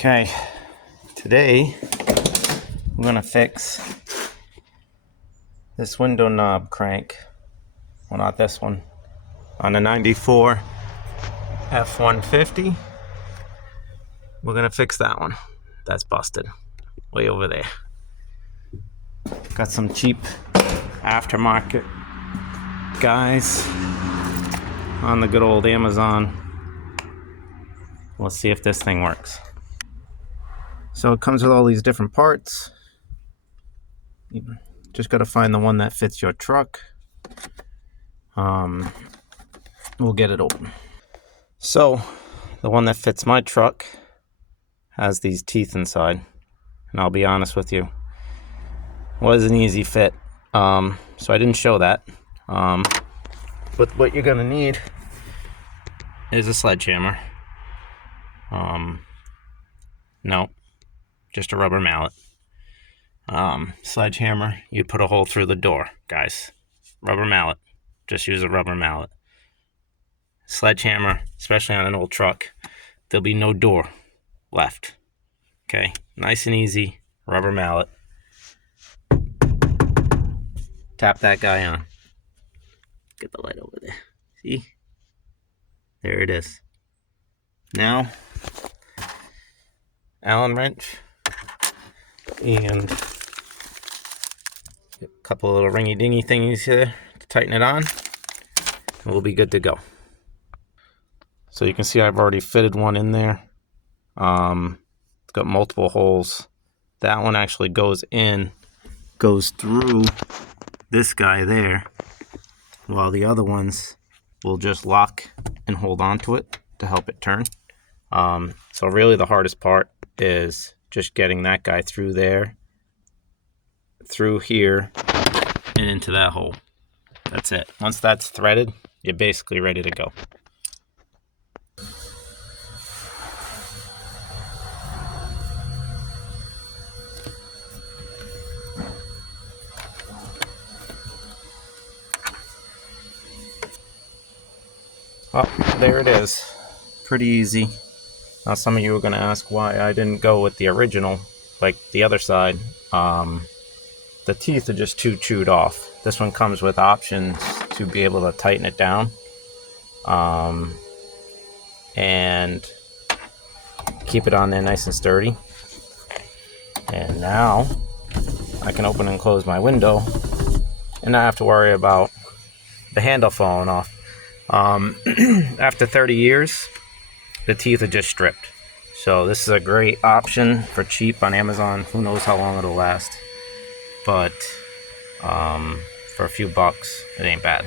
Okay, today I'm gonna fix this window knob crank. Well, not this one. On a 94 f150. We're gonna fix that one. That's busted. Way over there. Got some cheap aftermarket guys on the good old Amazon. Let's see if this thing works. So it comes with all these different parts. You just got to find the one that fits your truck. We'll get it open. So the one that fits my truck has these teeth inside, and I'll be honest with you, it was an easy fit. So I didn't show that. But what you're gonna need is a sledgehammer. No, just a rubber mallet. Sledgehammer, you put a hole through the door, guys. Rubber mallet, just use a rubber mallet. Sledgehammer, especially on an old truck, there'll be no door left. Okay, nice and easy, rubber mallet. Tap that guy on. Get the light over there. See? There it is. Now, Allen wrench and a couple of little ringy dingy thingies here to tighten it on, and we'll be good to go. So you can see I've already fitted one in there. It's got multiple holes. That one actually goes through this guy there, while the other ones will just lock and hold on to it to help it turn. So really the hardest part is just getting that guy through there, through here, and into that hole. That's it. Once that's threaded, you're basically ready to go. Oh, there it is. Pretty easy. Now some of you are going to ask why I didn't go with the original, like the other side. The teeth are just too chewed off. This one comes with options to be able to tighten it down and keep it on there nice and sturdy. And now I can open and close my window and not have to worry about the handle falling off. After 30 years, the teeth are just stripped. So this is a great option for cheap on Amazon. Who knows how long it'll last. But for a few bucks, it ain't bad.